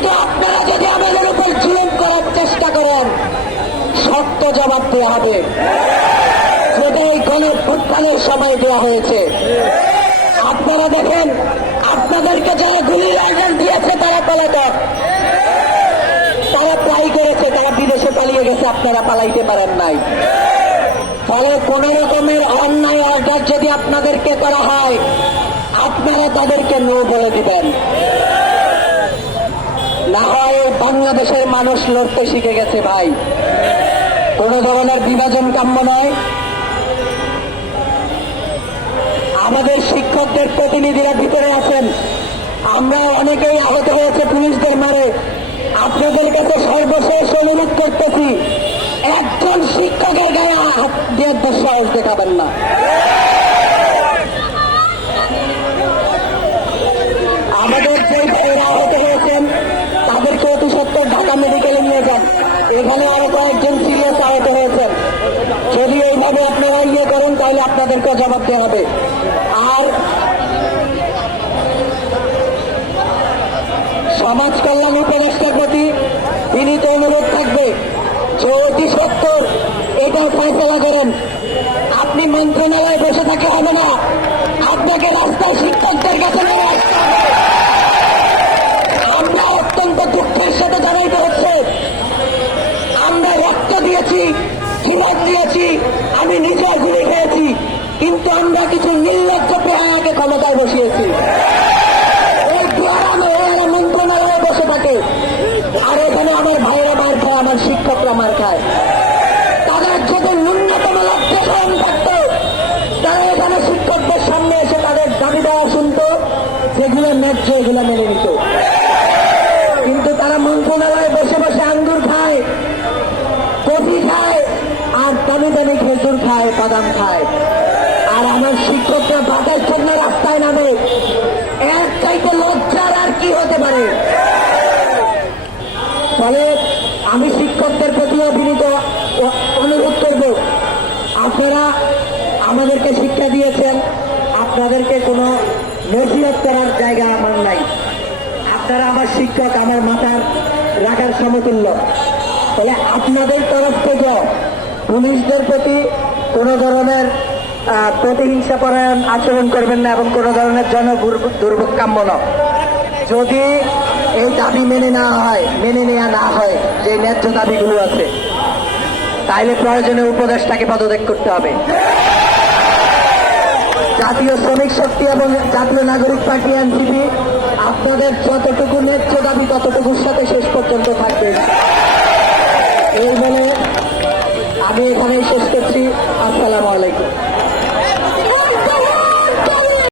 কিন্তু আপনারা যদি আমাদের উপর জুলুম করার চেষ্টা করেন, শক্ত জবাব দেওয়া হবে, যেটা এই গণঅভ্যুত্থানের সময় দেওয়া হয়েছে। আপনারা দেখেন, আপনাদেরকে যারা গুলির লাইসেন্স দিয়েছে তারা পলাতক, তারা ট্রাই করেছে, তারা বিদেশে পালিয়ে গেছে, আপনারা পালাইতে পারেন নাই। ফলে কোন রকমের অন্যায় অর্ডার যদি আপনাদেরকে করা হয়, আপনারা তাদেরকে নো বলে দিবেন। না হয় বাংলাদেশের মানুষ লড়তে শিখে গেছে ভাই, কোন ধরনের বিভাজন কাম্য নয়। আমাদের শিক্ষকদের প্রতিনিধিরা ভিতরে আছেন, আমরা অনেকেই আহত হয়েছে পুলিশদের মারে। আপনাদের কাছে সর্বশেষ অনুরোধ করতেছি, একজন শিক্ষকের গায়ে হাত দিয়ে দুঃসাহস দেখাবেন না। আমাদের যে ভাইয়েরা আহত হয়েছেন তাদেরকে অতি সত্ত্বর ঢাকা মেডিকেলে নিয়ে যান। এখানে আরো কয়েকজন সিরিয়াস আহত হয়েছেন। যদি এইভাবে আপনারা করেন তাহলে আপনাদেরকে জবাব দেওয়া হবে। আর সমাজ কল্যাণ উপদেষ্টার প্রতি বিনীত অনুরোধ থাকবে যে অতি সত্ত্বর এটা ফয়সলা করেন। আপনি মন্ত্রণালয়ে বসে থাকে হবে না, আপনাকে রাস্তায় শিক্ষকদের কাছে নিয়ে আসতে হবে। আমরা অত্যন্ত দুঃখের সাথে জানাইতে হচ্ছে, আমরা রক্ত দিয়েছি, জীবন দিয়েছি, আমি নিজে গুলি খেয়েছি, কিন্তু আমরা কিছু নির্লজ্জ বেহায়াকে ক্ষমতায় বসিয়েছি। ওই দুয়ারামে মন্ত্রণালয়ে বসে থাকে, আর এখানে আমার ভাইয়েরা মার খায়, আমার শিক্ষকরা মার খায়। তাদের যদি ন্যূনতম লক্ষ্যে স্মরণ থাকত, তারা এখানে শিক্ষকদের সামনে এসে তাদের দাবি দেওয়া শুনত, যেগুলো ন্যায্য এগুলো মেনে নিত। কিন্তু তারা মন্ত্রণালয়ে বসে বসে আঙ্গুর খায়, কফি খায়, আর দামি দামি খেজুর খায়, বাদাম খায়। আর আমার শিক্ষকরা বাজার জন্য রাস্তায় নামে, এর চাইতে লজ্জার আর কি হতে পারে? ফলে আমি শিক্ষকদের প্রতিও বিনীত অনুরোধ করব, আপনারা আমাদেরকে শিক্ষা দিয়েছেন, আপনাদেরকে কোনো নসিহত করার জায়গা আমার নাই। আপনারা আমার শিক্ষক, আমার মাথার রাখার সমতুল্য। ফলে আপনাদের তরফ থেকে পুলিশদের প্রতি কোনো ধরনের প্রতিহিংসাপরায়ণ আচরণ করবেন না এবং কোনো ধরনের জনদুর্ভোগ কাম্য নয়। যদি এই দাবি মেনে নেওয়া না হয়, যে ন্যায্য দাবিগুলো আছে, তাইলে প্রয়োজনে উপদেষ্টাকে পদত্যাগ করতে হবে। জাতীয় শ্রমিক শক্তি এবং জাতীয় নাগরিক পার্টি এনসিপি আপনাদের যতটুকু ন্যায্য দাবি ততটুকুর সাথে শেষ পর্যন্ত থাকবেন। এই বলে আমি এখানেই শেষ করছি। আসসালামু আলাইকুম।